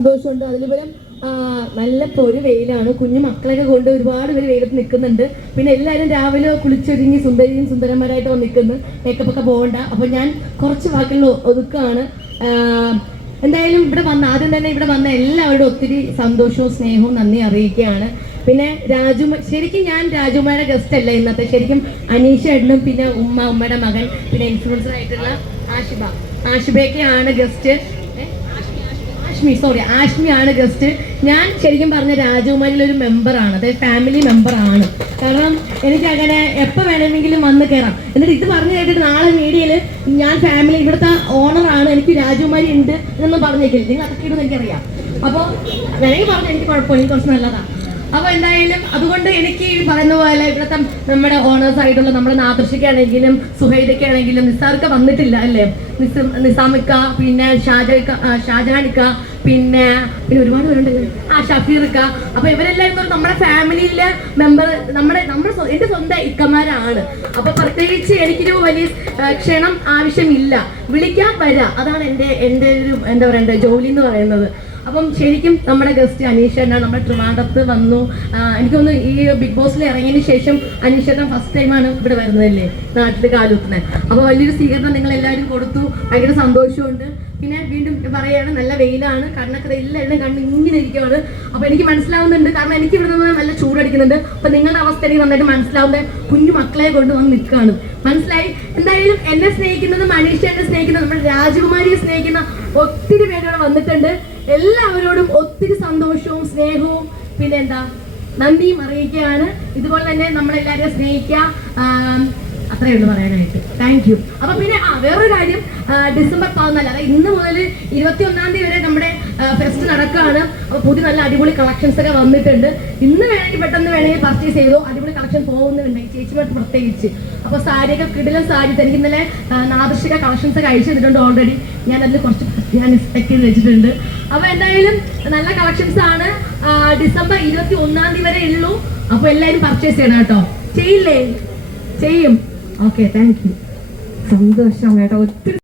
സന്തോഷമുണ്ട്. അതിലുപരം നല്ല പൊരു വെയിലാണ്. കുഞ്ഞു മക്കളൊക്കെ കൊണ്ട് ഒരുപാട് പേര് വെയിലത്ത് നിൽക്കുന്നുണ്ട്. പിന്നെ എല്ലാവരും രാവിലെ കുളിച്ചൊരുങ്ങി സുന്ദരിയും സുന്ദരന്മാരായിട്ട് നിൽക്കുന്നു. മേക്കപ്പ് ഒക്കെ പോകണ്ട. അപ്പോൾ ഞാൻ കുറച്ച് വാക്കുകൾ ഒതുക്കുകയാണ്. എന്തായാലും ഇവിടെ വന്ന ആദ്യം തന്നെ ഇവിടെ വന്ന എല്ലാവരോടും ഒത്തിരി സന്തോഷവും സ്നേഹവും നന്ദി അറിയിക്കുകയാണ്. പിന്നെ രാജു ശരിക്കും ഞാൻ രാജുമാരുടെ ഗസ്റ്റ് അല്ല ഇന്നത്തെ. ശരിക്കും അനീഷ എണ്ണും പിന്നെ ഉമ്മ ഉമ്മയുടെ മകൻ പിന്നെ ഇൻഫ്ലുവൻസർ ആയിട്ടുള്ള ആഷിബ. ആഷിബയൊക്കെയാണ് ഗസ്റ്റ് ആഷ്മി സോറി ആഷ്മിയാണ് ഗസ്റ്റ് ഞാൻ ശരിക്കും പറഞ്ഞ രാജകുമാരിയിൽ ഒരു മെമ്പറാണ് അതായത് ഫാമിലി മെമ്പറാണ് കാരണം എനിക്ക് അങ്ങനെ എപ്പോൾ വേണമെങ്കിലും വന്ന് കയറാം എന്നിട്ട് ഇത് പറഞ്ഞു കേട്ടിട്ട് നാളെ മീഡിയയിൽ ഞാൻ ഫാമിലി ഇവിടുത്തെ ഓണറാണ് എനിക്ക് രാജകുമാരി ഉണ്ട് എന്നൊന്നും പറഞ്ഞേക്കില്ല നിങ്ങൾ അതൊക്കെ ഇടുന്ന എനിക്കറിയാം. അപ്പോൾ വേണമെങ്കിൽ പറഞ്ഞു എനിക്ക് കുഴപ്പമില്ല കുറച്ച് നല്ലതാണ് അപ്പോൾ എന്തായാലും അതുകൊണ്ട് എനിക്ക് ഈ പറയുന്ന പോലെ ഇവിടുത്തെ നമ്മുടെ ഓണേഴ്സ് ആയിട്ടുള്ള നമ്മുടെ നാദർശിക്കാണെങ്കിലും സുഹൈദയ്ക്കാണെങ്കിലും നിസാർക്ക് വന്നിട്ടില്ല അല്ലേ? നിസ് നിസാമിക്ക പിന്നെ ഷാജ ഷാജാനിക്ക പിന്നെ പിന്നെ ഒരുപാട് പേരുണ്ട്. ആ ഷഫീർക്ക അപ്പൊ ഇവരെല്ലാവരും നമ്മുടെ ഫാമിലിയിലെ മെമ്പർ നമ്മുടെ നമ്മുടെ എന്റെ സ്വന്തം ഇക്കമാരാണ്. അപ്പൊ പ്രത്യേകിച്ച് എനിക്കൊരു വലിയ ക്ഷണം ആവശ്യമില്ല. വിളിക്കാൻ വരാം. അതാണ് എന്റെ എന്റെ ഒരു എന്താ പറയണ്ടത് ജോലി എന്ന് പറയുന്നത്. അപ്പം ശരിക്കും നമ്മുടെ ഗസ്റ്റ് അനീഷേട്ടൻ നമ്മുടെ ട്രിവാണ്ടത്ത് വന്നു. എനിക്ക് തോന്നുന്നു ഈ ബിഗ് ബോസിൽ ഇറങ്ങിയതിന് ശേഷം അനീഷേട്ടൻ ഫസ്റ്റ് ടൈമാണ് ഇവിടെ വരുന്നതല്ലേ നാട്ടിൽ കാലുത്തുന്നത് അപ്പോൾ വലിയൊരു സ്വീകരണം നിങ്ങൾ എല്ലാവരും കൊടുത്തു. ഭയങ്കര സന്തോഷമുണ്ട്. പിന്നെ വീണ്ടും പറയുകയാണ് നല്ല വെയിലാണ്. കണ്ണൊക്കെ എല്ലാം കണ്ണ് ഇങ്ങനെ ഇരിക്കുകയാണ് അപ്പോൾ എനിക്ക് മനസ്സിലാവുന്നുണ്ട്. കാരണം എനിക്ക് ഇവിടെ നിന്ന് നല്ല ചൂടടിക്കുന്നുണ്ട്. അപ്പോൾ നിങ്ങളുടെ അവസ്ഥ എനിക്ക് നന്നായിട്ട് മനസ്സിലാവുന്ന കുഞ്ഞു മക്കളെ കൊണ്ട് വന്ന് നിൽക്കുകയാണ്. മനസ്സിലായി? എന്തായാലും എന്നെ സ്നേഹിക്കുന്നത് മനീഷേനെ സ്നേഹിക്കുന്ന നമ്മുടെ രാജകുമാരിയെ സ്നേഹിക്കുന്ന ഒത്തിരി പേരോട് വന്നിട്ടുണ്ട്. എല്ലാവരോടും ഒത്തിരി സന്തോഷവും സ്നേഹവും പിന്നെ എന്താ നന്ദിയും അറിയിക്കുകയാണ്. ഇതുപോലെ തന്നെ നമ്മളെല്ലാവരെയും സ്നേഹിക്കുക. അത്രയേ ഉള്ളൂ പറയാനായിട്ട്. താങ്ക് യു അപ്പൊ പിന്നെ വേറൊരു കാര്യം ഡിസംബർ പതിനാല് അതായത് ഇന്ന് മുതൽ ഇരുപത്തി ഒന്നാം തീയതി വരെ നമ്മുടെ ഫെസ്റ്റ് നടക്കുകയാണ്. അപ്പൊ പുതിയ നല്ല അടിപൊളി കളക്ഷൻസ് ഒക്കെ വന്നിട്ടുണ്ട്. ഇന്ന് വേണമെങ്കിൽ പെട്ടെന്ന് വേണമെങ്കിൽ പർച്ചേസ് ചെയ്തോ. അടിപൊളി കളക്ഷൻ പോകുന്നുണ്ടെങ്കിൽ ചേച്ചിമാർക്ക് പ്രത്യേകിച്ച്. അപ്പൊ സാരിയൊക്കെ കിടിലൻ സാരി എനിക്ക് ഇന്നലെ നാദർശിക കളക്ഷൻസ് ഒക്കെ അയച്ചു തന്നിട്ടുണ്ട് ഓൾറെഡി ഞാൻ അതിൽ കുറച്ച് ഞാൻ എക്സ്പെക്ട് ചെയ്ത് വെച്ചിട്ടുണ്ട്. അപ്പൊ എന്തായാലും നല്ല കളക്ഷൻസ് ആണ്. ഡിസംബർ ഇരുപത്തി ഒന്നാം തീയതി വരെ ഉള്ളൂ. അപ്പൊ എല്ലാവരും പർച്ചേസ് ചെയ്യണം കേട്ടോ. ചെയ്യില്ലേ? ചെയ്യും. ഓക്കെ താങ്ക് യു സന്തോഷം കേട്ടോ ഒത്തിരി